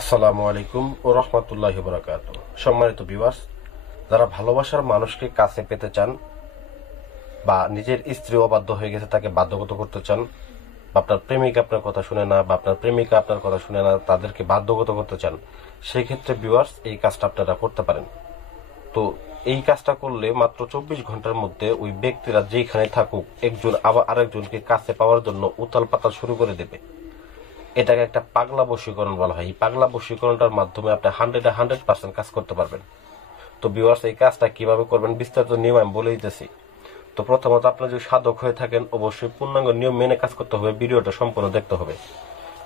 আসসালামু আলাইকুম ও রহমতুল্লাহি ওয়া বারাকাতুহু। সম্মানিত ভিউয়ার্স, যারা ভালোবাসার মানুষকে কাছে পেতে চান বা নিজের স্ত্রী অবাধ্য হয়ে গেছে তাকে বাধ্যগত করতে চান, বা আপনার প্রেমিক আপনার কথা শুনে না বা আপনার প্রেমিকা আপনার কথা শুনে না, তাদেরকে বাধ্যগত করতে চান, সেই ক্ষেত্রে ভিউয়ার্স এই কাজটা আপনারা করতে পারেন। তো এই কাজটা করলে মাত্র 24 ঘন্টার মধ্যে ওই ব্যক্তিরা যেখানে থাকুক একজন আবার আরেকজনকে কাছে পাওয়ার জন্য উতাল পাতাল শুরু করে দেবে। এটাকে একটা পাগলা বশীকরণ বলা হয়। এই পাগলা বশীকরণটার মাধ্যমে আপনি 100% কাজ করতে পারবেন। তো ভিউয়ার্স, এই কাজটা কিভাবে করবেন বিস্তারিত নিয়ম আমি বলে দিতেছি। তো প্রথমত আপনি যদি সাধক হয়ে থাকেন অবশ্যই পূর্ণাঙ্গ নিয়ম মেনে কাজ করতে হবে, ভিডিওটা সম্পূর্ণ দেখতে হবে।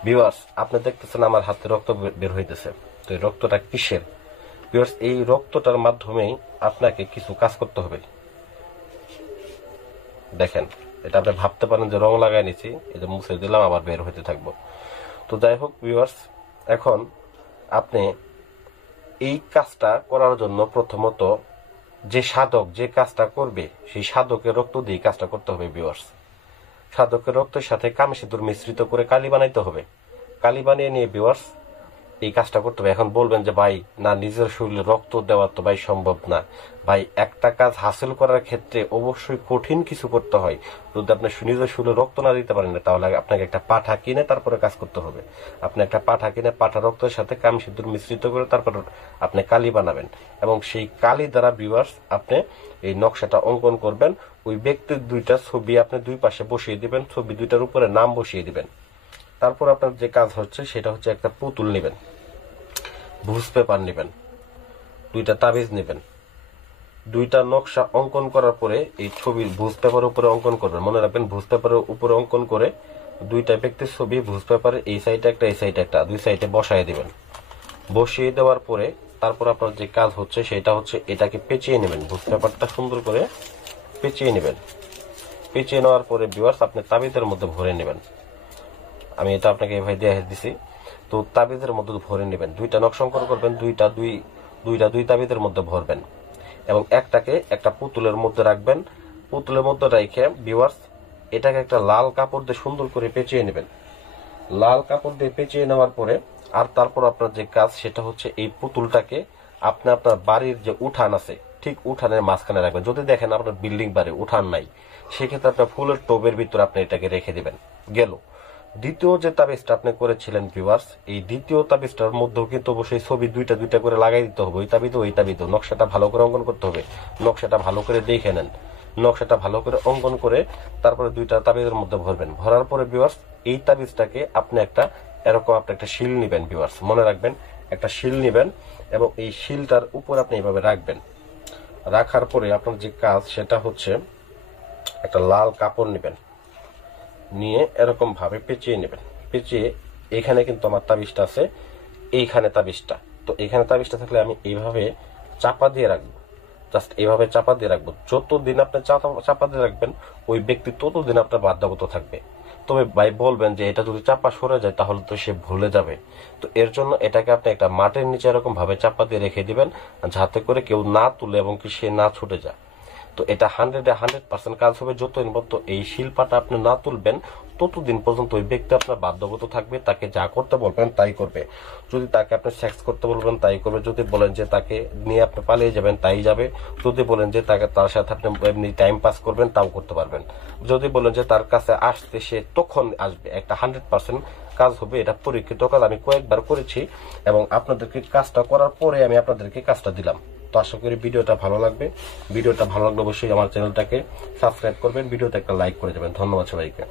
ভিউয়ার্স, আপনি দেখতেছেন আমার হাতে রক্ত বের হইতেছে। তো এই রক্তটা কিসের? ভিউয়ার্স, এই রক্তটার মাধ্যমেই আপনাকে কিছু কাজ করতে হবে। দেখেন, এটা আপনি ভাবতে পারেন যে রং লাগাই নিছি, এই যে মুছে দিলাম আবার বের হইতে থাকবো। তো যাই হোক ভিউয়ার্স, এখন আপনি এই কাজটা করার জন্য প্রথমত যে সাধক যে কাজটা করবে সেই সাধকের রক্ত দিয়ে কাজটা করতে হবে। ভিউয়ার্স, সাধকের রক্তের সাথে কামেসিঁদুর মিশ্রিত করে কালি বানাইতে হবে। কালি বানিয়ে নিয়ে ভিউয়ার্স এই কাজটা করতে হবে। এখন বলবেন যে ভাই না, নিজের শরীরে রক্ত দেওয়া তো ভাই সম্ভব না। ভাই, একটা কাজ হাসিল করার ক্ষেত্রে অবশ্যই কঠিন কিছু করতে হয়। যদি আপনি নিজের শরীরে রক্ত না দিতে পারেন না, তাহলে আপনাকে একটা পাঠা কিনে তারপরে কাজ করতে হবে। আপনি একটা পাঠা কিনে পাঠা রক্তের সাথে কামসিঁদুর মিশ্রিত করে তারপর আপনি কালি বানাবেন, এবং সেই কালি দ্বারা ভিউয়ার্স আপনি এই নকশাটা অঙ্কন করবেন। ওই ব্যক্তির দুইটা ছবি আপনি দুই পাশে বসিয়ে দিবেন, ছবি দুইটার উপরে নাম বসিয়ে দিবেন। তারপর আপনার যে কাজ হচ্ছে সেটা হচ্ছে একটা পুতুল নেবেন, ভুজ পেপার নেবেন, দুইটা তাবিজ নেবেন। দুইটা নকশা অঙ্কন করার পরে এই ছবির ভুজ পেপারের উপরে অঙ্কন করবেন। মনে রাখবেন, ভুজ পেপারের উপরে অঙ্কন করে দুইটা ব্যক্তির ছবি ভুজ পেপারে এই সাইডে একটা এই সাইডে একটা দুই সাইডে বসায় দিবেন। বসিয়ে দেওয়ার পরে তারপর আপনার যে কাজ হচ্ছে সেটা হচ্ছে এটাকে পেঁচিয়ে নেবেন। ভুজ পেপারটা সুন্দর করে পেঁচিয়ে নেবেন। পেঁচিয়ে নেওয়ার পরে ভিউয়ার্স আপনি তাবিজের মধ্যে ভরে নেবেন। আমি এটা আপনাকে এভাবে দিয়ে দিছি। তো তাবিজের মধ্যে ভরে নেবেন, দুইটা নকশা অঙ্কন করবেন, দুই তাবিজের মধ্যে ভরবেন, এবং একটাকে একটা পুতুলের মধ্যে রাখবেন। পুতুলের মধ্যে রেখে ভিউয়ার্স এটাকে একটা লাল কাপড় দিয়ে সুন্দর করে পেঁচিয়ে নেবেন। লাল কাপড় দিয়ে পেঁচিয়ে নেওয়ার পরে আর তারপর আপনার যে কাজ সেটা হচ্ছে এই পুতুলটাকে আপনি আপনার বাড়ির যে উঠান আছে ঠিক উঠানের মাঝখানে রাখবেন। যদি দেখেন আপনার বিল্ডিং বাড়ি উঠান নাই, সেক্ষেত্রে আপনার ফুলের টবের ভিতরে আপনি এটাকে রেখে দিবেন। গেল। দ্বিতীয় যে তাবিজটা আপনি করেছিলেন ভিউয়ার্স, এই দ্বিতীয় তাবিজটার মধ্যেও কিন্তু অবশ্যই ছবি দুইটা দুইটা করে লাগাই দিতে হবে। ওই তাবিজও নকশাটা ভালো করে অঙ্কন করতে হবে। নকশাটা ভালো করে দেখে নেন। নকশাটা ভালো করে অঙ্কন করে তারপরে দুইটা তাবিজের মধ্যে ভরবেন। ভরার পরে ভিউয়ার্স এই তাবিজটাকে আপনি এরকম আপনি একটা শিল নিবেন। ভিউয়ার্স মনে রাখবেন, একটা শিল নিবেন এবং এই শিলটার উপর আপনি এইভাবে রাখবেন। রাখার পরে আপনার যে কাজ সেটা হচ্ছে একটা লাল কাপড় নেবেন, নিয়ে এরকম ভাবে পেঁচিয়ে নেবেন। পেঁচিয়ে এখানে কিন্তু আমার তাবিজটা আছে, এইখানে তাবিজটা। তো এখানে তাবিজটা থাকলে আমি এইভাবে চাপা দিয়ে রাখবো। জাস্ট এইভাবে চাপা দিয়ে রাখবো। যতদিন আপনি চাপা দিয়ে রাখবেন ওই ব্যক্তি ততদিন আপনার বাধ্যগত থাকবে। তবে ভাই বলবেন যে এটা যদি চাপা সরে যায় তাহলে তো সে ভুলে যাবে। তো এর জন্য এটাকে আপনি একটা মাটির নিচে এরকম ভাবে চাপা দিয়ে রেখে দিবেন, যাতে করে কেউ না তুলে এবং কি সে না ছুটে যায়। তো এটা 100% কাজ হবে। যতদিন পর্যন্ত এই শিল্পটা আপনি না তুলবেন ততদিন পর্যন্ত ওই ব্যক্তি আপনার বাধ্যগত থাকবে। তাকে যা করতে বলবেন তাই করবে। যদি তাকে আপনি সেক্স করতে বলবেন তাই করবে। যদি বলেন যে তাকে নিয়ে আপনি পালিয়ে যাবেন তাই যাবে। যদি বলেন যে তার সাথে আপনি এমনি টাইম পাস করবেন তাও করতে পারবেন। যদি বলেন যে তার কাছে আসতে সে তখন আসবে। একটা 100% কাজ হবে। এটা পরীক্ষিত কাজ, আমি কয়েকবার করেছি এবং আপনাদেরকে কাজটা করার পরে আমি আপনাদেরকে কাজটা দিলাম। তো আশা করি ভিডিওটা ভালো লাগবে। ভিডিওটা ভালো লাগলে অবশ্যই আমার চ্যানেলটাকে সাবস্ক্রাইব করবেন, ভিডিওতে একটা লাইক করে দেবেন। ধন্যবাদ সবাইকে।